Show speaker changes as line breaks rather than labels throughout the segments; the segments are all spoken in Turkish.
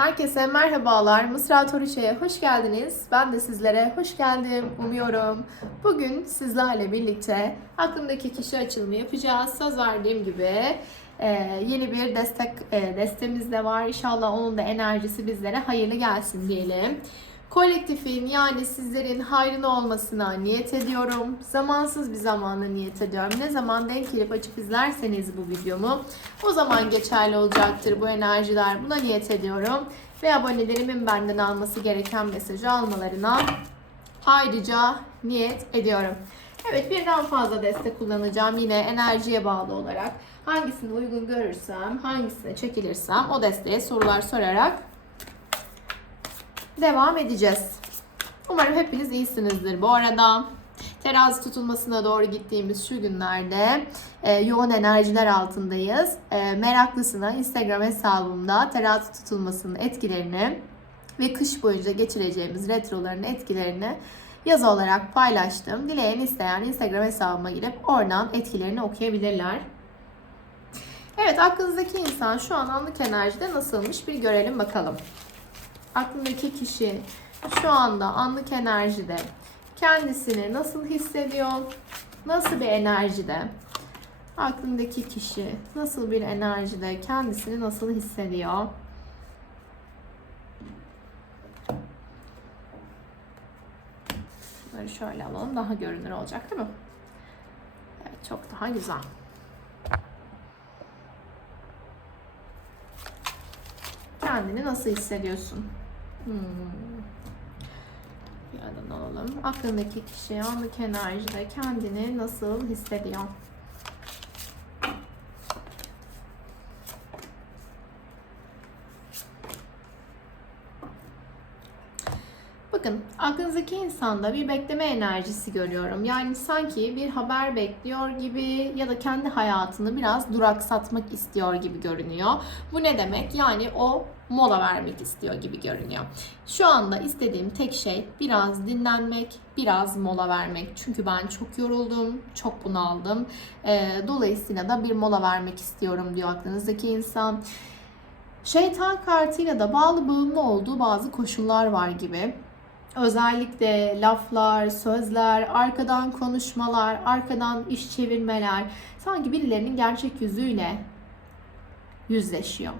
Herkese merhabalar. Mısra Toruçe'ye hoş geldiniz. Ben de sizlere hoş geldim umuyorum. Bugün sizlerle birlikte aklımdaki kişi açılımı yapacağız. Söz verdiğim gibi e, yeni bir destek e, destemiz de var. İnşallah onun da enerjisi bizlere hayırlı gelsin diyelim. Kolektifin yani sizlerin hayrına olmasına niyet ediyorum. Zamansız bir zamanda niyet ediyorum. Ne zaman denk gelip açıp izlerseniz bu videomu o zaman geçerli olacaktır bu enerjiler. Buna niyet ediyorum. Ve abonelerimin benden alması gereken mesajı almalarına ayrıca niyet ediyorum. Evet birden fazla destek kullanacağım yine enerjiye bağlı olarak. Hangisini uygun görürsem, hangisine çekilirsem o desteğe sorular sorarak devam edeceğiz. Umarım hepiniz iyisinizdir. Bu arada terazi tutulmasına doğru gittiğimiz şu günlerde e, yoğun enerjiler altındayız. E, meraklısına Instagram hesabımda terazi tutulmasının etkilerini ve kış boyunca geçireceğimiz retroların etkilerini yazı olarak paylaştım. Dileyen isteyen Instagram hesabıma girip oradan etkilerini okuyabilirler. Evet aklınızdaki insan şu an anlık enerjide nasılmış bir görelim bakalım aklındaki kişi şu anda anlık enerjide kendisini nasıl hissediyor? Nasıl bir enerjide? Aklındaki kişi nasıl bir enerjide kendisini nasıl hissediyor? Bunları şöyle alalım. Daha görünür olacak değil mi? Evet, çok daha güzel. Kendini nasıl hissediyorsun? Hmm. Yerden alalım. Aklındaki kişi anlık enerjide kendini nasıl hissediyor? Bakın aklınızdaki insanda bir bekleme enerjisi görüyorum. Yani sanki bir haber bekliyor gibi ya da kendi hayatını biraz duraksatmak istiyor gibi görünüyor. Bu ne demek? Yani o mola vermek istiyor gibi görünüyor. Şu anda istediğim tek şey biraz dinlenmek, biraz mola vermek. Çünkü ben çok yoruldum, çok bunaldım. Ee, dolayısıyla da bir mola vermek istiyorum diyor aklınızdaki insan. Şeytan kartıyla da bağlı bağımlı olduğu bazı koşullar var gibi. Özellikle laflar, sözler, arkadan konuşmalar, arkadan iş çevirmeler sanki birilerinin gerçek yüzüyle yüzleşiyor.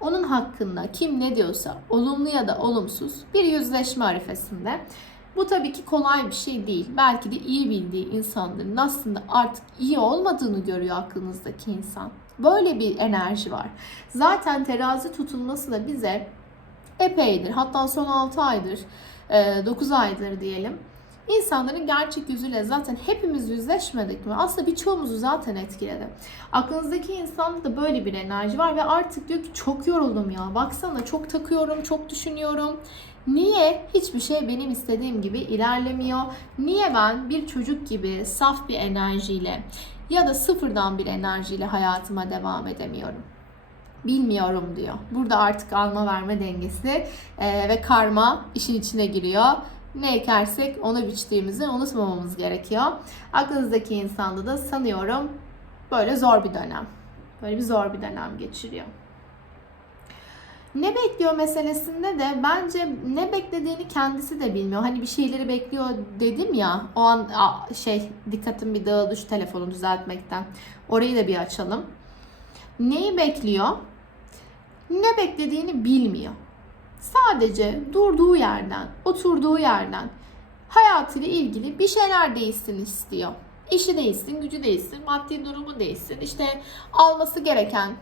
Onun hakkında kim ne diyorsa olumlu ya da olumsuz bir yüzleşme arifesinde. Bu tabii ki kolay bir şey değil. Belki de iyi bildiği insanların aslında artık iyi olmadığını görüyor aklınızdaki insan. Böyle bir enerji var. Zaten terazi tutulması da bize epeydir hatta son 6 aydır 9 aydır diyelim. İnsanların gerçek yüzüyle zaten hepimiz yüzleşmedik mi? Aslında birçoğumuzu zaten etkiledi. Aklınızdaki insanda da böyle bir enerji var ve artık diyor ki çok yoruldum ya. Baksana çok takıyorum, çok düşünüyorum. Niye hiçbir şey benim istediğim gibi ilerlemiyor? Niye ben bir çocuk gibi saf bir enerjiyle ya da sıfırdan bir enerjiyle hayatıma devam edemiyorum? Bilmiyorum diyor. Burada artık alma verme dengesi e, ve karma işin içine giriyor. Ne ekersek onu biçtiğimizi unutmamamız gerekiyor. Aklınızdaki insanda da sanıyorum böyle zor bir dönem. Böyle bir zor bir dönem geçiriyor. Ne bekliyor meselesinde de bence ne beklediğini kendisi de bilmiyor. Hani bir şeyleri bekliyor dedim ya. O an şey dikkatim bir dağıldı şu telefonu düzeltmekten. Orayı da bir açalım. Neyi bekliyor? Ne beklediğini bilmiyor. Sadece durduğu yerden, oturduğu yerden hayatıyla ilgili bir şeyler değişsin istiyor. İşi değişsin, gücü değişsin, maddi durumu değişsin. İşte alması gereken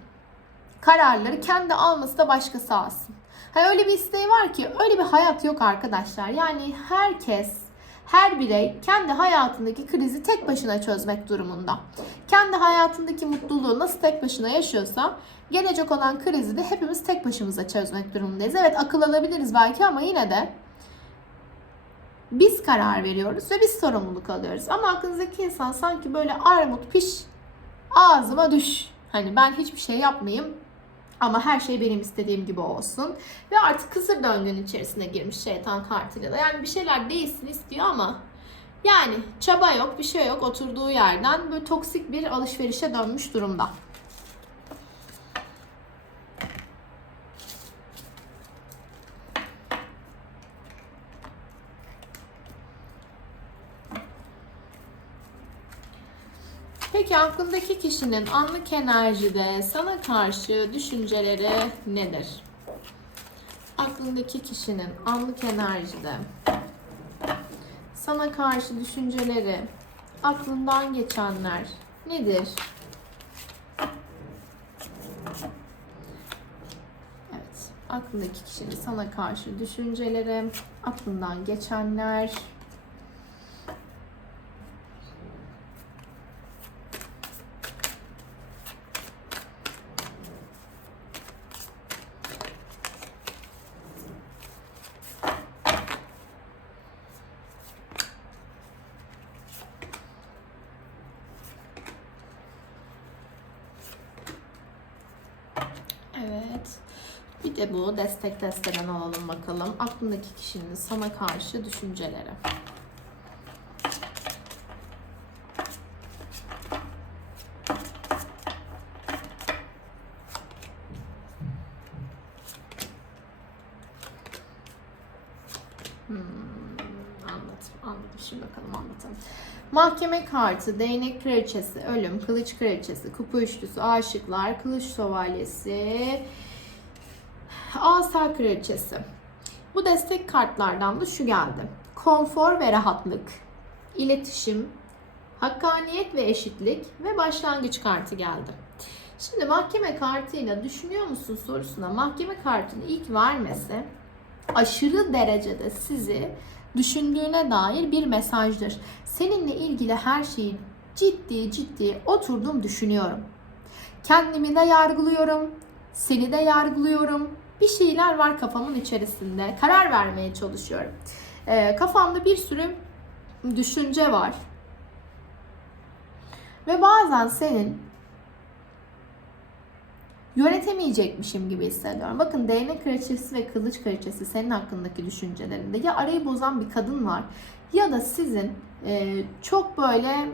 kararları kendi alması da başkası alsın. Hani öyle bir isteği var ki öyle bir hayat yok arkadaşlar. Yani herkes her birey kendi hayatındaki krizi tek başına çözmek durumunda. Kendi hayatındaki mutluluğu nasıl tek başına yaşıyorsa gelecek olan krizi de hepimiz tek başımıza çözmek durumundayız. Evet akıl alabiliriz belki ama yine de biz karar veriyoruz ve biz sorumluluk alıyoruz. Ama aklınızdaki insan sanki böyle armut piş ağzıma düş. Hani ben hiçbir şey yapmayayım ama her şey benim istediğim gibi olsun. Ve artık kısır döngünün içerisine girmiş şeytan kartıyla da. Yani bir şeyler değişsin istiyor ama yani çaba yok, bir şey yok. Oturduğu yerden böyle toksik bir alışverişe dönmüş durumda. Peki aklındaki kişinin anlık enerjide sana karşı düşünceleri nedir? Aklındaki kişinin anlık enerjide sana karşı düşünceleri, aklından geçenler nedir? Evet, aklındaki kişinin sana karşı düşünceleri, aklından geçenler. Evet. Bir de bu destek desteden alalım bakalım. Aklındaki kişinin sana karşı düşünceleri. Hmm, anladım. Şimdi bakalım anlatalım. Mahkeme kartı, değnek kraliçesi, ölüm, kılıç kraliçesi, kupa üçlüsü, aşıklar, kılıç şövalyesi, asa kraliçesi. Bu destek kartlardan da şu geldi. Konfor ve rahatlık, iletişim, hakkaniyet ve eşitlik ve başlangıç kartı geldi. Şimdi mahkeme kartıyla düşünüyor musun sorusuna mahkeme kartını ilk vermesi aşırı derecede sizi düşündüğüne dair bir mesajdır. Seninle ilgili her şeyi ciddi ciddi oturdum düşünüyorum. Kendimi de yargılıyorum, seni de yargılıyorum. Bir şeyler var kafamın içerisinde. Karar vermeye çalışıyorum. Ee, kafamda bir sürü düşünce var. Ve bazen senin yönetemeyecekmişim gibi hissediyorum. Bakın değnek kraliçesi ve kılıç kraliçesi senin hakkındaki düşüncelerinde ya arayı bozan bir kadın var ya da sizin e, çok böyle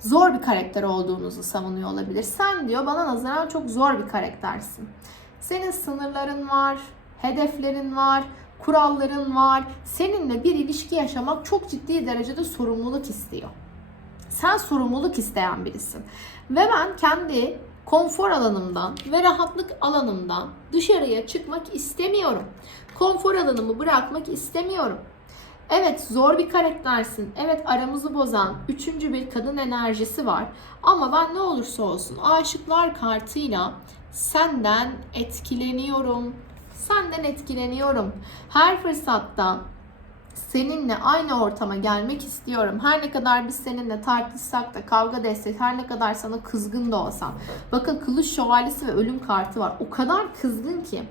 zor bir karakter olduğunuzu savunuyor olabilir. Sen diyor bana nazaran çok zor bir karaktersin. Senin sınırların var, hedeflerin var, kuralların var. Seninle bir ilişki yaşamak çok ciddi derecede sorumluluk istiyor. Sen sorumluluk isteyen birisin. Ve ben kendi konfor alanımdan ve rahatlık alanımdan dışarıya çıkmak istemiyorum. Konfor alanımı bırakmak istemiyorum. Evet zor bir karaktersin. Evet aramızı bozan üçüncü bir kadın enerjisi var. Ama ben ne olursa olsun aşıklar kartıyla senden etkileniyorum. Senden etkileniyorum. Her fırsatta seninle aynı ortama gelmek istiyorum. Her ne kadar biz seninle tartışsak da kavga destek, her ne kadar sana kızgın da olsam. Bakın kılıç şövalyesi ve ölüm kartı var. O kadar kızgın ki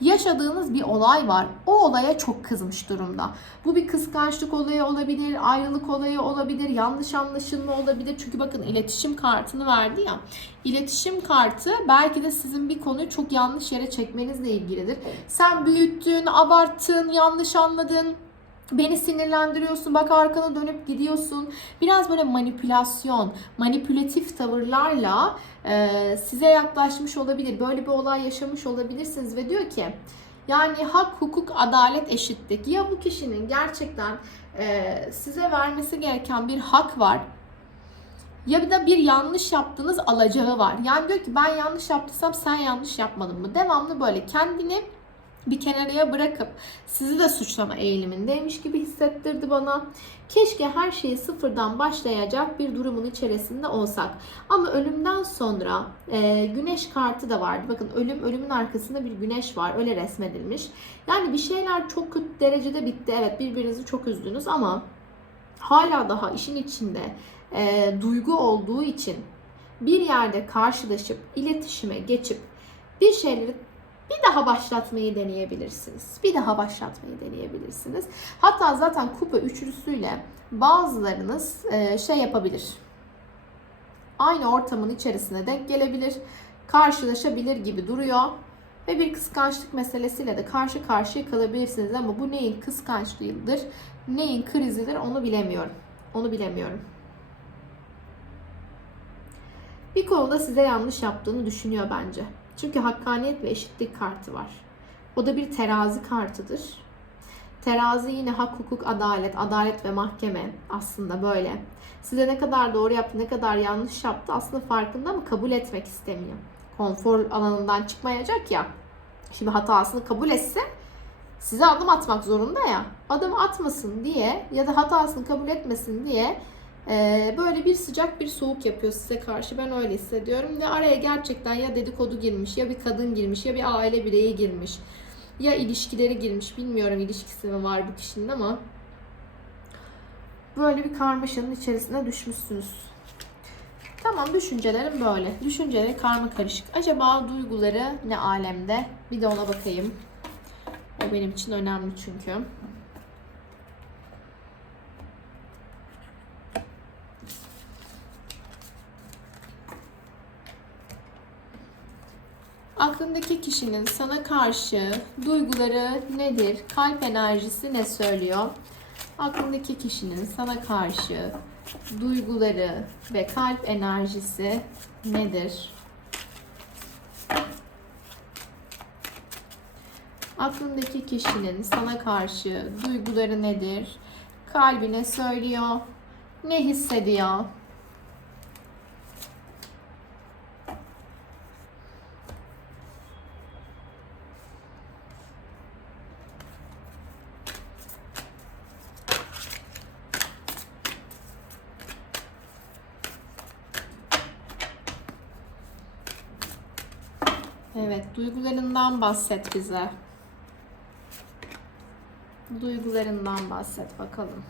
yaşadığınız bir olay var. O olaya çok kızmış durumda. Bu bir kıskançlık olayı olabilir, ayrılık olayı olabilir, yanlış anlaşılma olabilir. Çünkü bakın iletişim kartını verdi ya. İletişim kartı belki de sizin bir konuyu çok yanlış yere çekmenizle ilgilidir. Sen büyüttün, abarttın, yanlış anladın Beni sinirlendiriyorsun, bak arkana dönüp gidiyorsun. Biraz böyle manipülasyon, manipülatif tavırlarla e, size yaklaşmış olabilir. Böyle bir olay yaşamış olabilirsiniz ve diyor ki yani hak, hukuk, adalet, eşitlik. Ya bu kişinin gerçekten e, size vermesi gereken bir hak var ya da bir yanlış yaptığınız alacağı var. Yani diyor ki ben yanlış yaptıysam sen yanlış yapmadın mı? Devamlı böyle kendini bir kenarıya bırakıp sizi de suçlama eğilimindeymiş gibi hissettirdi bana. Keşke her şeyi sıfırdan başlayacak bir durumun içerisinde olsak. Ama ölümden sonra e, güneş kartı da vardı. Bakın ölüm ölümün arkasında bir güneş var. Öyle resmedilmiş. Yani bir şeyler çok kötü derecede bitti. Evet birbirinizi çok üzdünüz ama hala daha işin içinde e, duygu olduğu için bir yerde karşılaşıp iletişime geçip bir şeyleri bir daha başlatmayı deneyebilirsiniz. Bir daha başlatmayı deneyebilirsiniz. Hatta zaten kupa üçlüsüyle bazılarınız e, şey yapabilir. Aynı ortamın içerisine denk gelebilir. Karşılaşabilir gibi duruyor. Ve bir kıskançlık meselesiyle de karşı karşıya kalabilirsiniz. Ama bu neyin kıskançlığıdır, neyin krizidir onu bilemiyorum. Onu bilemiyorum. Bir konuda size yanlış yaptığını düşünüyor bence. Çünkü hakkaniyet ve eşitlik kartı var. O da bir terazi kartıdır. Terazi yine hak, hukuk, adalet, adalet ve mahkeme aslında böyle. Size ne kadar doğru yaptı, ne kadar yanlış yaptı aslında farkında ama kabul etmek istemiyor. Konfor alanından çıkmayacak ya. Şimdi hatasını kabul etse size adım atmak zorunda ya. Adım atmasın diye ya da hatasını kabul etmesin diye böyle bir sıcak bir soğuk yapıyor size karşı. Ben öyle hissediyorum. Ve araya gerçekten ya dedikodu girmiş, ya bir kadın girmiş, ya bir aile bireyi girmiş. Ya ilişkileri girmiş. Bilmiyorum ilişkisi mi var bu kişinin ama böyle bir karmaşanın içerisine düşmüşsünüz. Tamam düşüncelerim böyle. Düşünceleri karma karışık. Acaba duyguları ne alemde? Bir de ona bakayım. O benim için önemli çünkü. Aklındaki kişinin sana karşı duyguları nedir? Kalp enerjisi ne söylüyor? Aklındaki kişinin sana karşı duyguları ve kalp enerjisi nedir? Aklındaki kişinin sana karşı duyguları nedir? Kalbine söylüyor. Ne hissediyor? Evet, duygularından bahset bize. Duygularından bahset bakalım.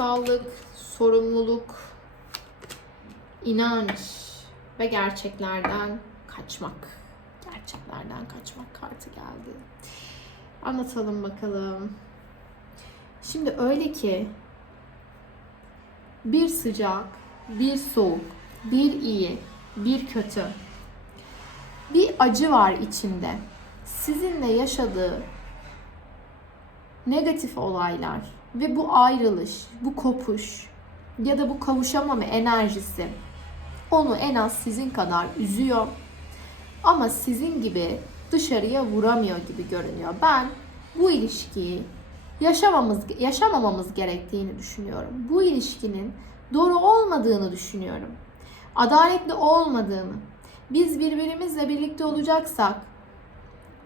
Duygusallık, sorumluluk, inanç ve gerçeklerden kaçmak. Gerçeklerden kaçmak kartı geldi. Anlatalım bakalım. Şimdi öyle ki bir sıcak, bir soğuk, bir iyi, bir kötü. Bir acı var içinde. Sizinle yaşadığı negatif olaylar ve bu ayrılış, bu kopuş ya da bu kavuşamama enerjisi onu en az sizin kadar üzüyor. Ama sizin gibi dışarıya vuramıyor gibi görünüyor. Ben bu ilişkiyi yaşamamız yaşamamamız gerektiğini düşünüyorum. Bu ilişkinin doğru olmadığını düşünüyorum. Adaletli olmadığını. Biz birbirimizle birlikte olacaksak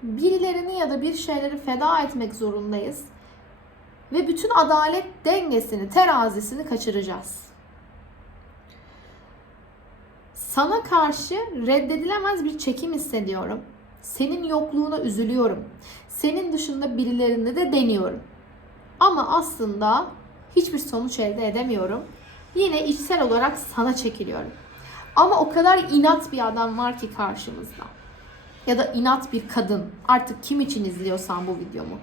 birilerini ya da bir şeyleri feda etmek zorundayız ve bütün adalet dengesini, terazisini kaçıracağız. Sana karşı reddedilemez bir çekim hissediyorum. Senin yokluğuna üzülüyorum. Senin dışında birilerinde de deniyorum. Ama aslında hiçbir sonuç elde edemiyorum. Yine içsel olarak sana çekiliyorum. Ama o kadar inat bir adam var ki karşımızda. Ya da inat bir kadın. Artık kim için izliyorsan bu videomu.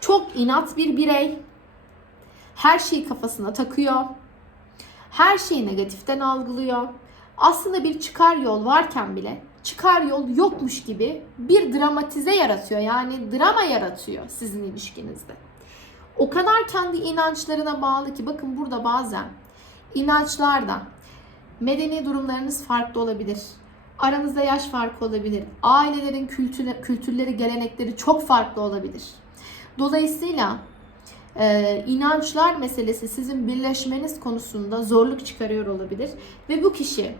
Çok inat bir birey. Her şeyi kafasına takıyor. Her şeyi negatiften algılıyor. Aslında bir çıkar yol varken bile çıkar yol yokmuş gibi bir dramatize yaratıyor. Yani drama yaratıyor sizin ilişkinizde. O kadar kendi inançlarına bağlı ki bakın burada bazen inançlarda medeni durumlarınız farklı olabilir. Aranızda yaş farkı olabilir. Ailelerin kültürleri, gelenekleri çok farklı olabilir. Dolayısıyla e, inançlar meselesi sizin birleşmeniz konusunda zorluk çıkarıyor olabilir. Ve bu kişi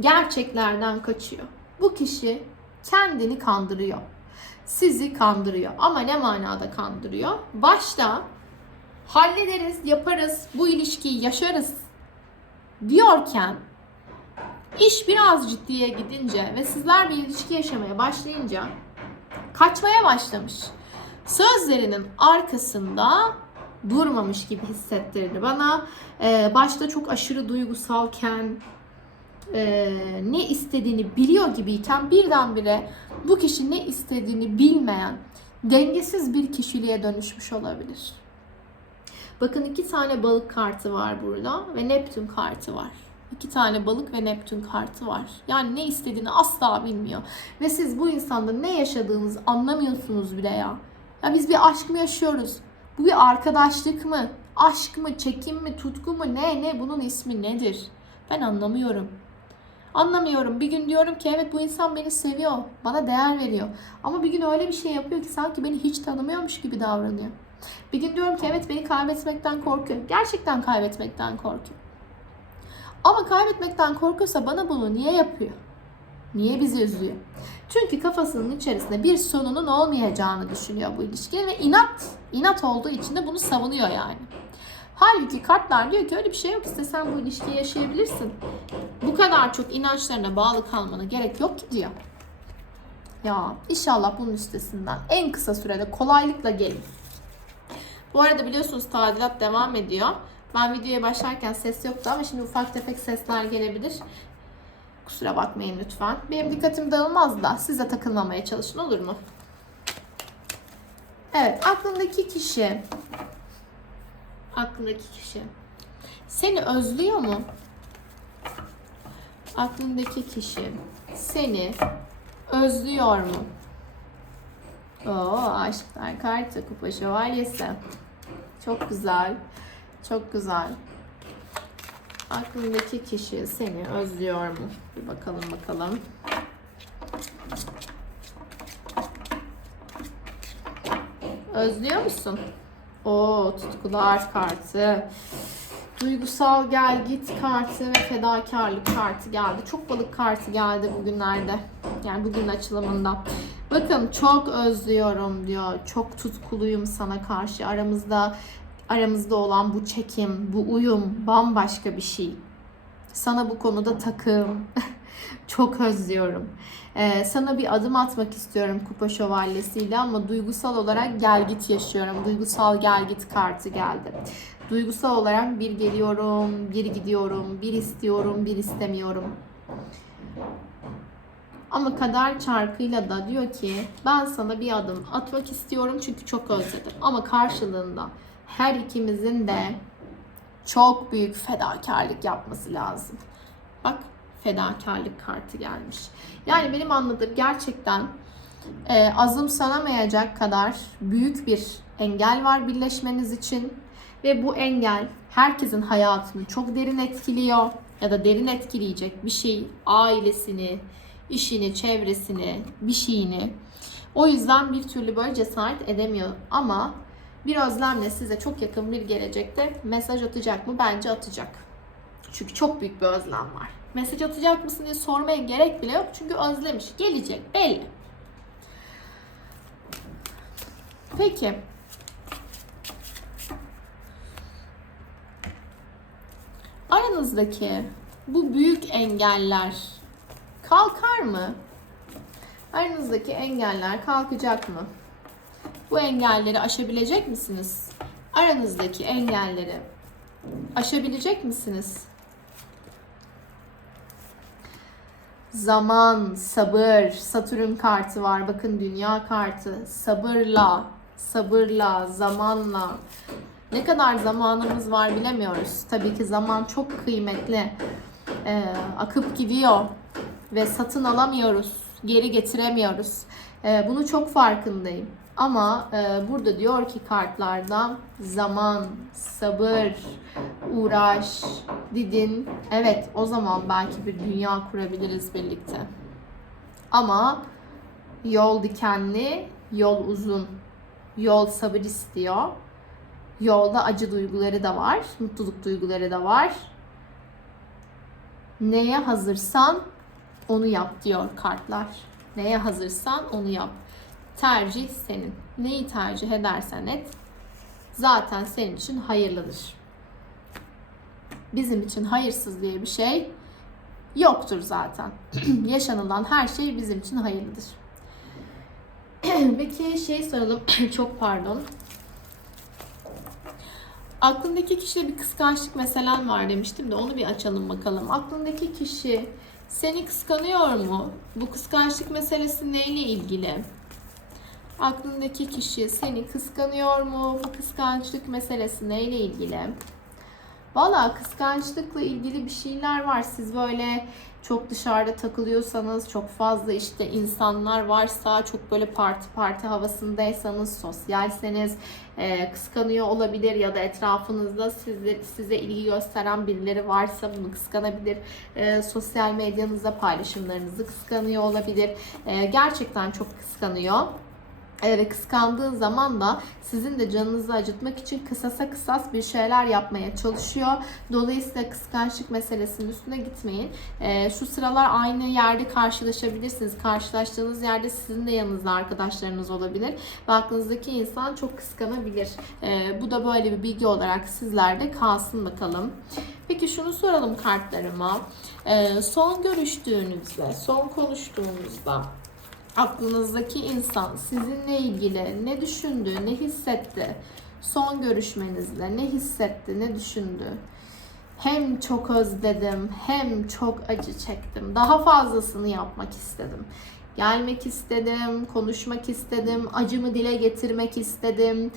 gerçeklerden kaçıyor. Bu kişi kendini kandırıyor. Sizi kandırıyor. Ama ne manada kandırıyor? Başta hallederiz, yaparız, bu ilişkiyi yaşarız diyorken iş biraz ciddiye gidince ve sizler bir ilişki yaşamaya başlayınca kaçmaya başlamış. Sözlerinin arkasında durmamış gibi hissettirdi bana. Ee, başta çok aşırı duygusalken, e, ne istediğini biliyor gibiyken birdenbire bu kişi ne istediğini bilmeyen, dengesiz bir kişiliğe dönüşmüş olabilir. Bakın iki tane balık kartı var burada ve Neptün kartı var. İki tane balık ve Neptün kartı var. Yani ne istediğini asla bilmiyor. Ve siz bu insanda ne yaşadığınızı anlamıyorsunuz bile ya. Ya biz bir aşk mı yaşıyoruz? Bu bir arkadaşlık mı? Aşk mı? Çekim mi? Tutku mu? Ne? Ne? Bunun ismi nedir? Ben anlamıyorum. Anlamıyorum. Bir gün diyorum ki evet bu insan beni seviyor. Bana değer veriyor. Ama bir gün öyle bir şey yapıyor ki sanki beni hiç tanımıyormuş gibi davranıyor. Bir gün diyorum ki evet beni kaybetmekten korkuyor. Gerçekten kaybetmekten korkuyor. Ama kaybetmekten korkuyorsa bana bunu niye yapıyor? Niye bizi üzüyor? Çünkü kafasının içerisinde bir sonunun olmayacağını düşünüyor bu ilişkinin ve inat, inat olduğu için de bunu savunuyor yani. Halbuki kartlar diyor ki öyle bir şey yok istesen bu ilişkiyi yaşayabilirsin. Bu kadar çok inançlarına bağlı kalmana gerek yok ki diyor. Ya inşallah bunun üstesinden en kısa sürede kolaylıkla gelin. Bu arada biliyorsunuz tadilat devam ediyor. Ben videoya başlarken ses yoktu ama şimdi ufak tefek sesler gelebilir. Kusura bakmayın lütfen. Benim dikkatim dağılmaz da siz de takılmamaya çalışın olur mu? Evet aklındaki kişi aklındaki kişi seni özlüyor mu? Aklındaki kişi seni özlüyor mu? Oo, aşklar kartı, kupa şövalyesi. Çok güzel. Çok güzel. Aklındaki kişi seni özlüyor mu? Bir bakalım bakalım. Özlüyor musun? Oo, tutkular kartı. Duygusal gel git kartı ve fedakarlık kartı geldi. Çok balık kartı geldi bugünlerde. Yani bugün açılımında. Bakın çok özlüyorum diyor. Çok tutkuluyum sana karşı. Aramızda aramızda olan bu çekim, bu uyum bambaşka bir şey. Sana bu konuda takım. çok özlüyorum. Ee, sana bir adım atmak istiyorum kupa şövalyesiyle ama duygusal olarak gel git yaşıyorum. Duygusal gel git kartı geldi. Duygusal olarak bir geliyorum, bir gidiyorum, bir istiyorum, bir istemiyorum. Ama kader çarkıyla da diyor ki ben sana bir adım atmak istiyorum çünkü çok özledim. Ama karşılığında her ikimizin de çok büyük fedakarlık yapması lazım. Bak fedakarlık kartı gelmiş. Yani benim anladığım gerçekten e, azımsanamayacak kadar büyük bir engel var birleşmeniz için. Ve bu engel herkesin hayatını çok derin etkiliyor ya da derin etkileyecek bir şey ailesini, işini, çevresini, bir şeyini. O yüzden bir türlü böyle cesaret edemiyor ama bir özlemle size çok yakın bir gelecekte mesaj atacak mı? Bence atacak. Çünkü çok büyük bir özlem var. Mesaj atacak mısın diye sormaya gerek bile yok. Çünkü özlemiş. Gelecek. Belli. Peki. Aranızdaki bu büyük engeller kalkar mı? Aranızdaki engeller kalkacak mı? Bu engelleri aşabilecek misiniz? Aranızdaki engelleri aşabilecek misiniz? Zaman, sabır, Satürn kartı var. Bakın dünya kartı. Sabırla, sabırla, zamanla. Ne kadar zamanımız var bilemiyoruz. Tabii ki zaman çok kıymetli. Ee, akıp gidiyor ve satın alamıyoruz, geri getiremiyoruz. Ee, bunu çok farkındayım. Ama e, burada diyor ki kartlarda zaman, sabır, uğraş, didin. Evet o zaman belki bir dünya kurabiliriz birlikte. Ama yol dikenli, yol uzun. Yol sabır istiyor. Yolda acı duyguları da var, mutluluk duyguları da var. Neye hazırsan onu yap diyor kartlar. Neye hazırsan onu yap. Tercih senin. Neyi tercih edersen et zaten senin için hayırlıdır. Bizim için hayırsız diye bir şey yoktur zaten. Yaşanılan her şey bizim için hayırlıdır. Peki şey soralım. Çok pardon. Aklındaki kişiyle bir kıskançlık meselen var demiştim de onu bir açalım bakalım. Aklındaki kişi seni kıskanıyor mu? Bu kıskançlık meselesi neyle ilgili? Aklındaki kişi seni kıskanıyor mu? Bu kıskançlık meselesi neyle ilgili? Valla kıskançlıkla ilgili bir şeyler var. Siz böyle çok dışarıda takılıyorsanız, çok fazla işte insanlar varsa, çok böyle parti parti havasındaysanız, sosyalseniz e, kıskanıyor olabilir ya da etrafınızda size, size ilgi gösteren birileri varsa bunu kıskanabilir. E, sosyal medyanızda paylaşımlarınızı kıskanıyor olabilir. E, gerçekten çok kıskanıyor. Ve kıskandığı zaman da sizin de canınızı acıtmak için kısasa kısas bir şeyler yapmaya çalışıyor. Dolayısıyla kıskançlık meselesinin üstüne gitmeyin. E, şu sıralar aynı yerde karşılaşabilirsiniz. Karşılaştığınız yerde sizin de yanınızda arkadaşlarınız olabilir. Ve aklınızdaki insan çok kıskanabilir. E, bu da böyle bir bilgi olarak sizlerde kalsın bakalım. Peki şunu soralım kartlarıma. E, son görüştüğünüzde, son konuştuğunuzda aklınızdaki insan sizinle ilgili ne düşündü, ne hissetti? Son görüşmenizde ne hissetti, ne düşündü? Hem çok özledim, hem çok acı çektim. Daha fazlasını yapmak istedim. Gelmek istedim, konuşmak istedim, acımı dile getirmek istedim.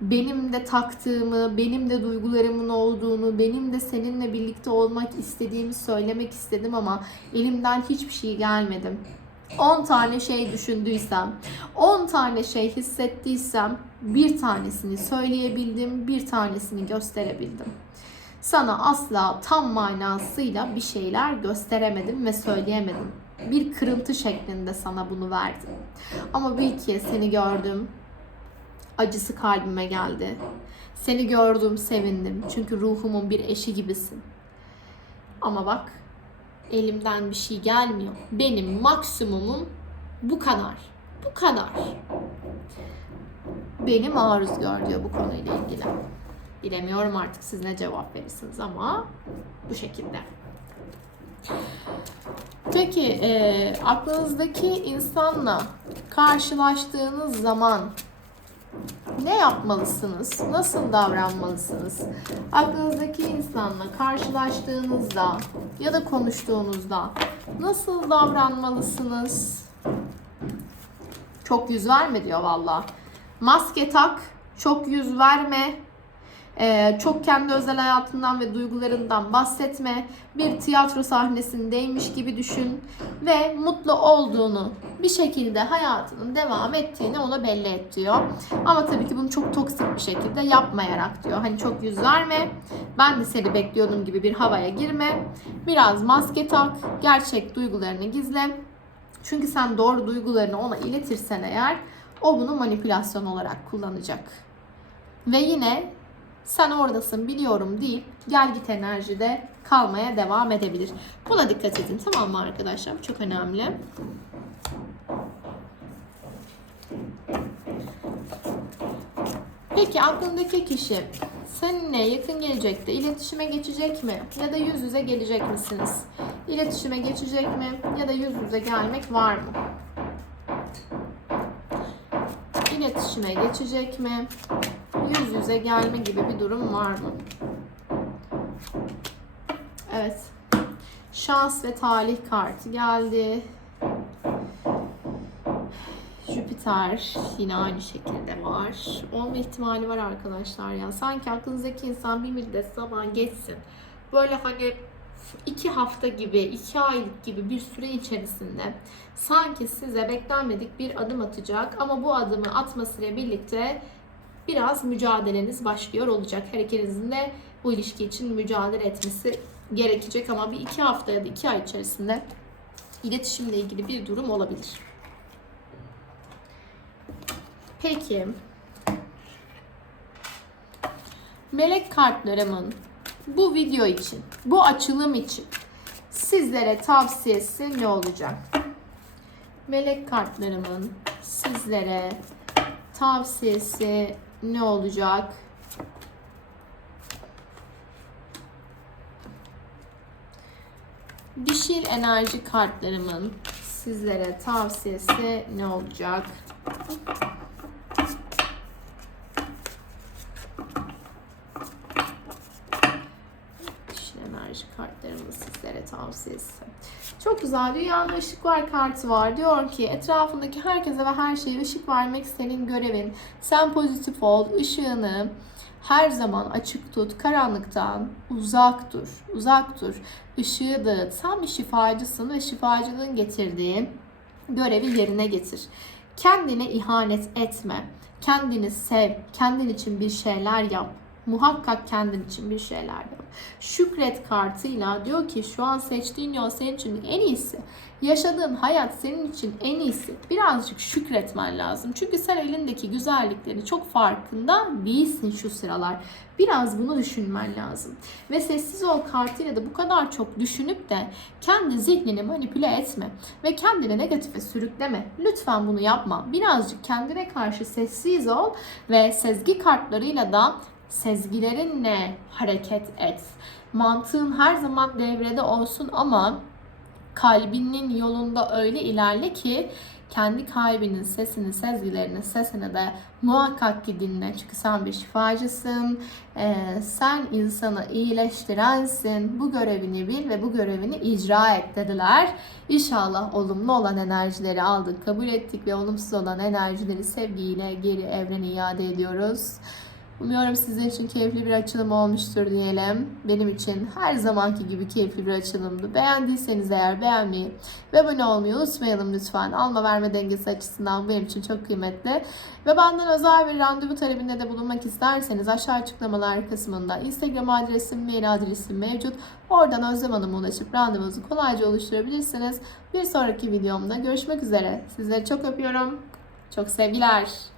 Benim de taktığımı, benim de duygularımın olduğunu, benim de seninle birlikte olmak istediğimi söylemek istedim ama elimden hiçbir şey gelmedi. 10 tane şey düşündüysem, 10 tane şey hissettiysem bir tanesini söyleyebildim, bir tanesini gösterebildim. Sana asla tam manasıyla bir şeyler gösteremedim ve söyleyemedim. Bir kırıntı şeklinde sana bunu verdim. Ama bil ki seni gördüm. Acısı kalbime geldi. Seni gördüm, sevindim. Çünkü ruhumun bir eşi gibisin. Ama bak elimden bir şey gelmiyor. Benim maksimumum bu kadar. Bu kadar. Beni maruz gör diyor bu konuyla ilgili. Bilemiyorum artık siz ne cevap verirsiniz ama bu şekilde. Peki e, aklınızdaki insanla karşılaştığınız zaman ne yapmalısınız? Nasıl davranmalısınız? Aklınızdaki insanla karşılaştığınızda ya da konuştuğunuzda nasıl davranmalısınız? Çok yüz verme diyor valla. Maske tak, çok yüz verme, ee, çok kendi özel hayatından ve duygularından bahsetme. Bir tiyatro sahnesindeymiş gibi düşün ve mutlu olduğunu bir şekilde hayatının devam ettiğini ona belli et diyor. Ama tabii ki bunu çok toksik bir şekilde yapmayarak diyor. Hani çok yüz verme. Ben de seni bekliyordum gibi bir havaya girme. Biraz maske tak. Gerçek duygularını gizle. Çünkü sen doğru duygularını ona iletirsen eğer o bunu manipülasyon olarak kullanacak. Ve yine sen oradasın biliyorum deyip gel git enerjide kalmaya devam edebilir. Buna dikkat edin tamam mı arkadaşlar? Bu çok önemli. Peki aklındaki kişi seninle yakın gelecekte iletişime geçecek mi? Ya da yüz yüze gelecek misiniz? İletişime geçecek mi? Ya da yüz yüze gelmek var mı? İletişime geçecek mi? Yüz yüze gelme gibi bir durum var mı? Evet. Şans ve talih kartı geldi. Jüpiter yine aynı şekilde var. Olma ihtimali var arkadaşlar ya. Sanki aklınızdaki insan bir müddet zaman geçsin. Böyle hani iki hafta gibi, iki aylık gibi bir süre içerisinde sanki size beklenmedik bir adım atacak ama bu adımı atmasıyla birlikte biraz mücadeleniz başlıyor olacak. Her ikinizin de bu ilişki için mücadele etmesi gerekecek ama bir iki hafta ya da iki ay içerisinde iletişimle ilgili bir durum olabilir. Peki. Melek kartlarımın bu video için, bu açılım için sizlere tavsiyesi ne olacak? Melek kartlarımın sizlere tavsiyesi ne olacak? Dişil enerji kartlarımın sizlere tavsiyesi ne olacak? Dişil enerji kartlarımın sizlere tavsiyesi. Çok güzel. Dünyada ışık var kartı var. Diyor ki etrafındaki herkese ve her şeye ışık vermek senin görevin. Sen pozitif ol, ışığını Her zaman açık tut, karanlıktan uzak dur, uzak dur. Işığı dağıt. Sen bir şifacısın ve şifacılığın getirdiği görevi yerine getir. Kendine ihanet etme. Kendini sev. Kendin için bir şeyler yap. Muhakkak kendin için bir şeyler yap. Şükret kartıyla diyor ki şu an seçtiğin yol senin için en iyisi. Yaşadığın hayat senin için en iyisi. Birazcık şükretmen lazım. Çünkü sen elindeki güzellikleri çok farkında değilsin şu sıralar. Biraz bunu düşünmen lazım. Ve sessiz ol kartıyla da bu kadar çok düşünüp de kendi zihnini manipüle etme ve kendini negatife sürükleme. Lütfen bunu yapma. Birazcık kendine karşı sessiz ol ve sezgi kartlarıyla da sezgilerinle hareket et. Mantığın her zaman devrede olsun ama kalbinin yolunda öyle ilerle ki kendi kalbinin sesini, sezgilerinin sesini de muhakkak ki dinle. Çünkü sen bir şifacısın, ee, sen insanı iyileştirensin. Bu görevini bil ve bu görevini icra et dediler. İnşallah olumlu olan enerjileri aldık, kabul ettik ve olumsuz olan enerjileri sevgiyle geri evrene iade ediyoruz. Umuyorum sizin için keyifli bir açılım olmuştur diyelim. Benim için her zamanki gibi keyifli bir açılımdı. Beğendiyseniz eğer beğenmeyi ve abone olmayı unutmayalım lütfen. Alma verme dengesi açısından benim için çok kıymetli. Ve benden özel bir randevu talebinde de bulunmak isterseniz aşağı açıklamalar kısmında Instagram adresim, mail adresim mevcut. Oradan Özlem Hanım'a ulaşıp randevunuzu kolayca oluşturabilirsiniz. Bir sonraki videomda görüşmek üzere. Sizleri çok öpüyorum. Çok sevgiler.